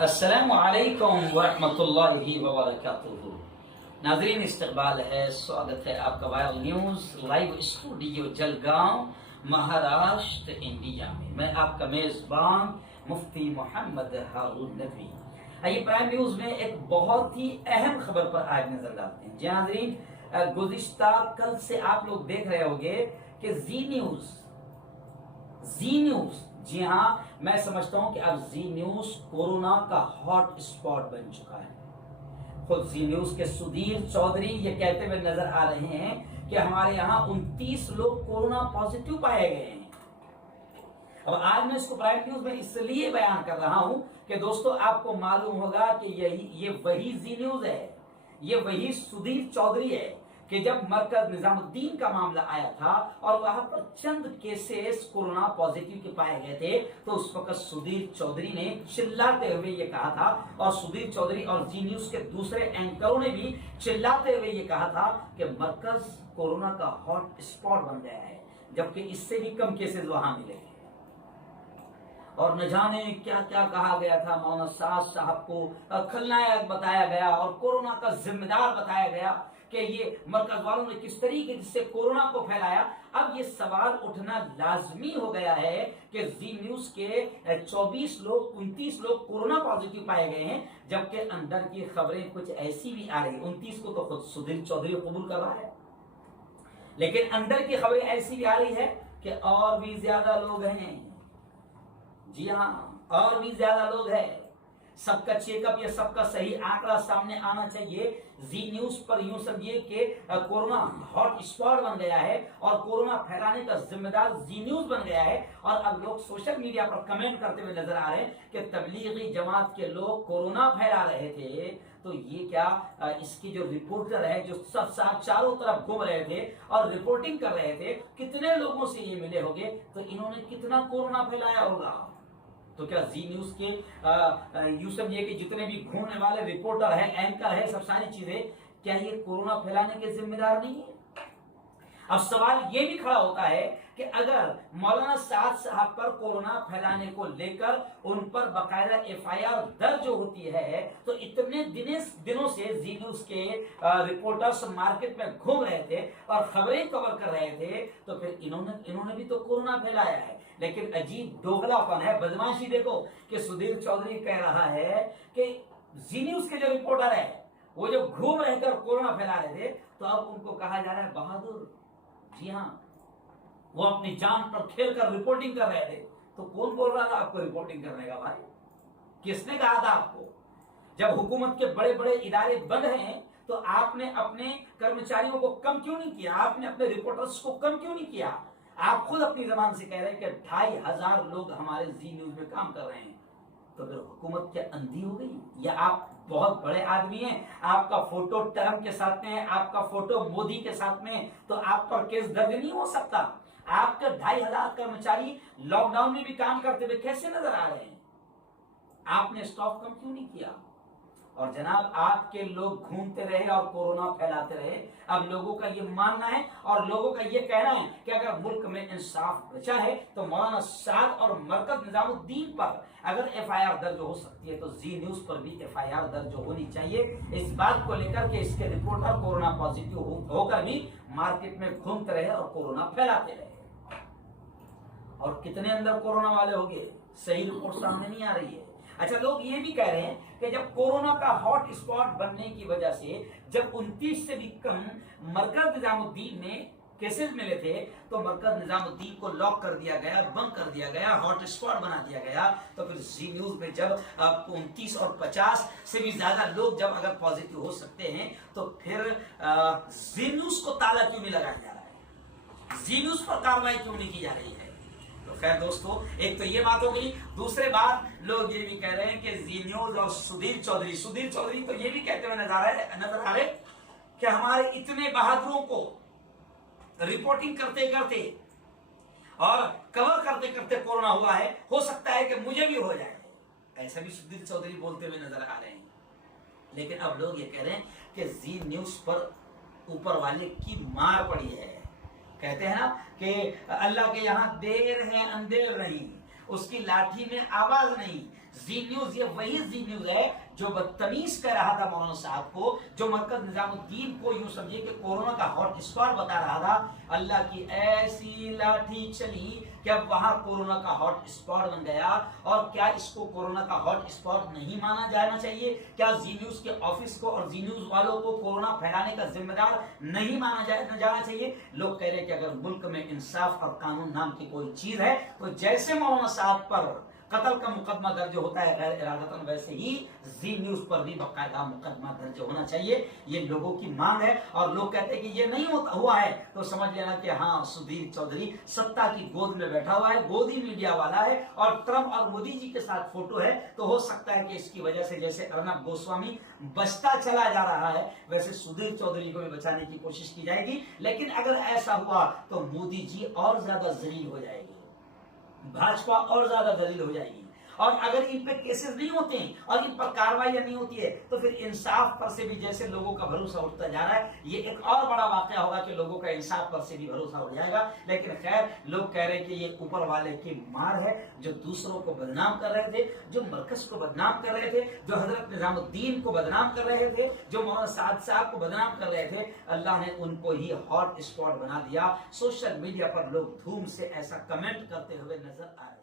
अस्सलामु अलैकुम वरहमतुल्लाहि वबरकातुहू। नाज़रीन, इस्तकबाल है, स्वागत है आपका viral news live studio Jalgaon, Maharashtra, India में। मैं आपका मेज़बान मुफ्ती मोहम्मद हारून नदवी। आइए प्राइम न्यूज़ में एक बहुत ही अहम खबर पर आज नजर डालते हैं। जी नाज़रीन, गुज़िश्ता कल से आप लोग देख रहे होंगे कि जी न्यूज़, जी हाँ, मैं समझता हूं कि अब जी न्यूज कोरोना का हॉट स्पॉट बन चुका है। खुद जी न्यूज के सुधीर चौधरी ये कहते हुए नजर आ रहे हैं कि हमारे यहाँ 29 लोग कोरोना पॉजिटिव पाए गए हैं। अब आज मैं इसको प्राइम न्यूज में इसलिए बयान कर रहा हूं कि दोस्तों आपको मालूम होगा कि ये वही जी न्यूज है, ये वही सुधीर चौधरी है कि जब मरकज निजामुद्दीन का मामला आया था और वहां पर चंद केसेस कोरोना पॉजिटिव के पाए गए थे, तो उस वक्त सुधीर चौधरी ने चिल्लाते हुए ये कहा था, और सुधीर चौधरी और जी न्यूज के दूसरे एंकरों ने भी चिल्लाते हुए ये कहा था कि मरकज कोरोना का हॉट स्पॉट बन गया है, जबकि इससे भी कम केसेस वहां मिले। और न जाने क्या क्या कहा गया था, मौलाना साद साहब को खलनायक बताया गया और कोरोना का जिम्मेदार बताया गया कि ये मरकज वालों ने किस तरीके से कोरोना को फैलाया। अब ये सवाल उठना लाजमी हो गया है कि जी न्यूज के 29 लोग कोरोना पॉजिटिव पाए गए हैं, जबकि अंदर की खबरें कुछ ऐसी भी आ रही है। 29 को तो खुद सुधीर चौधरी कबूल कर रहा है, लेकिन अंदर की खबरें ऐसी भी आ रही है कि और भी ज्यादा लोग हैं। जी हाँ, और भी ज्यादा लोग हैं। सबका चेकअप या सबका सही आंकड़ा सामने आना चाहिए। जी न्यूज पर यूं समझिए कि कोरोना हॉट स्पॉट बन गया है और कोरोना फैलाने का जिम्मेदार जी न्यूज बन गया है। और अब लोग सोशल मीडिया पर कमेंट करते हुए नजर आ रहे हैं कि तबलीगी जमात के लोग कोरोना फैला रहे थे, तो ये क्या इसकी जो रिपोर्टर है, जो सब साथ चारों तरफ घूम रहे थे और रिपोर्टिंग कर रहे थे, कितने लोगों से ये मिले होंगे, तो इन्होंने कितना कोरोना फैलाया होगा। तो क्या जी न्यूज के यूं समझिए कि जितने भी घूमने वाले रिपोर्टर हैं, एंकर है, सब सारी चीजें, क्या ये कोरोना फैलाने के जिम्मेदार नहीं है? अब सवाल ये भी खड़ा होता है कि अगर मौलाना साद साहब पर कोरोना फैलाने को लेकर उन पर बकायदा एफआईआर दर्ज होती है, तो इतने दिनों से जी न्यूज के रिपोर्टर्स मार्केट में घूम रहे थे और खबरें कवर कर रहे थे, तो फिर इन्होंने भी तो कोरोना फैलाया है। लेकिन अजीब दोगलापन है, बदमाशी देखो कि सुधीर चौधरी कह रहा है कि जी न्यूज के जो रिपोर्टर है वो जो घूम रहकर कोरोना फैला रहे थे, तो अब उनको कहा जा रहा है बहादुर। जी हाँ, वो अपनी जान पर खेल कर रिपोर्टिंग कर रहे थे। तो कौन बोल रहा था आपको रिपोर्टिंग करने का? भाई, किसने कहा था आपको? जब हुकूमत के बड़े बड़े इदारे बंद हैं, तो आपने अपने कर्मचारियों को कम क्यों नहीं किया? आपने अपने रिपोर्टर्स को कम क्यों नहीं किया? आप खुद अपनी जबान से कह रहे हैं कि 2500 लोग हमारे जी न्यूज में काम कर रहे हैं। तो फिर हुकूमत क्या अंधी हो गई? या आप बहुत बड़े आदमी हैं, आपका फोटो ट्रंप के साथ में, आपका फोटो मोदी के साथ में, तो आप पर केस दर्ज नहीं हो सकता? आपके 2500 कर्मचारी लॉकडाउन में भी काम करते हुए कैसे नजर आ रहे हैं? आपने स्टॉक कम क्यों नहीं किया? और जनाब, आपके लोग घूमते रहे और कोरोना फैलाते रहे। अब लोगों का ये मानना है और लोगों का ये कहना है कि अगर मुल्क में इंसाफ बचा है, तो मौलाना साद और मरकज निजामुद्दीन पर अगर एफआईआर दर्ज हो सकती है, तो जी न्यूज पर भी एफआईआर दर्ज होनी चाहिए, इस बात को लेकर के इसके रिपोर्टर कोरोना पॉजिटिव होकर भी मार्केट में घूमते रहे और कोरोना फैलाते रहे। और कितने अंदर कोरोना वाले हो गए, सही रिपोर्ट सामने नहीं आ रही है। अच्छा, लोग ये भी कह रहे हैं कि जब कोरोना का हॉट स्पॉट बनने की वजह से जब 29 से भी कम मरकज निजामुद्दीन में केसेस मिले थे, तो मरकज निजामुद्दीन को लॉक कर दिया गया, बंद कर दिया गया, हॉट स्पॉट बना दिया गया। तो फिर जी न्यूज में जब 29 और 50 से भी ज्यादा लोग जब अगर पॉजिटिव हो सकते हैं, तो फिर जी न्यूज को ताला क्यों नहीं लगाया जा रहा है? जी न्यूज पर कार्रवाई क्यों नहीं की जा रही है? तो खैर दोस्तों, एक तो ये बात हो गई। दूसरे बात, लोग ये भी कह रहे हैं कि जी न्यूज और सुधीर चौधरी तो ये भी कहते हुए नजर आ रहे कि हमारे इतने बहादुरों को रिपोर्टिंग करते करते और कवर करते करते कोरोना हुआ है, हो सकता है कि मुझे भी हो जाए। ऐसा भी सुधीर चौधरी बोलते हुए नजर आ रहे हैं। लेकिन अब लोग ये कह रहे हैं कि जी न्यूज पर ऊपर वाले की मार पड़ी है। कहते हैं ना कि अल्लाह के यहाँ देर है अंधेर नहीं, उसकी लाठी में आवाज नहीं। जी न्यूज ये वही जी न्यूज है जो बदतमीज कर रहा था मौलाना साहब को, जो मरकज निजामुद्दीन को यूं समझिए कि कोरोना का हॉट स्पॉट बता रहा था। अल्लाह की ऐसी लाठी चली कि अब वहां कोरोना का हॉट स्पॉट बन गया। और क्या इसको कोरोना का हॉट स्पॉट नहीं माना जाना चाहिए? क्या जी न्यूज के ऑफिस को और जी न्यूज वालों को कोरोना फैलाने का जिम्मेदार नहीं माना जाना चाहिए? लोग कह रहे हैं कि अगर मुल्क में इंसाफ और कानून नाम की कोई चीज है तो जैसे मौलाना साहब पर कत्ल का मुकदमा दर्ज होता है गैर इरादतन, वैसे ही जी न्यूज पर भी बाकायदा मुकदमा दर्ज होना चाहिए। ये लोगों की मांग है। और लोग कहते हैं कि ये नहीं हुआ है तो समझ लेना कि हाँ, सुधीर चौधरी सत्ता की गोद में बैठा हुआ है, गोदी मीडिया वाला है और ट्रंप और मोदी जी के साथ फोटो है। तो हो सकता है कि इसकी वजह से जैसे अर्नब गोस्वामी बचता चला जा रहा है वैसे सुधीर चौधरी को भी बचाने की कोशिश की जाएगी। लेकिन अगर ऐसा हुआ तो मोदी जी और ज्यादा जलील हो जाएगी, भाजपा और ज्यादा दलील हो जाएगी। और अगर इन पे केसेस नहीं होते हैं और इन पर कार्रवाई नहीं होती है तो फिर इंसाफ पर से भी जैसे लोगों का भरोसा उठता जा रहा है, ये एक और बड़ा वाकया होगा कि लोगों का इंसाफ पर से भी भरोसा उठ जाएगा। लेकिन खैर, लोग कह रहे हैं कि ये ऊपर वाले की मार है, जो दूसरों को बदनाम कर रहे थे, जो मरकज को बदनाम कर रहे थे, जो हजरत निजामुद्दीन को बदनाम कर रहे थे, जो मौलाना साद साहब को बदनाम कर रहे थे, अल्लाह ने उनको ही हॉट स्पॉट बना दिया। सोशल मीडिया पर लोग धूम से ऐसा कमेंट करते हुए नजर आ रहे हैं।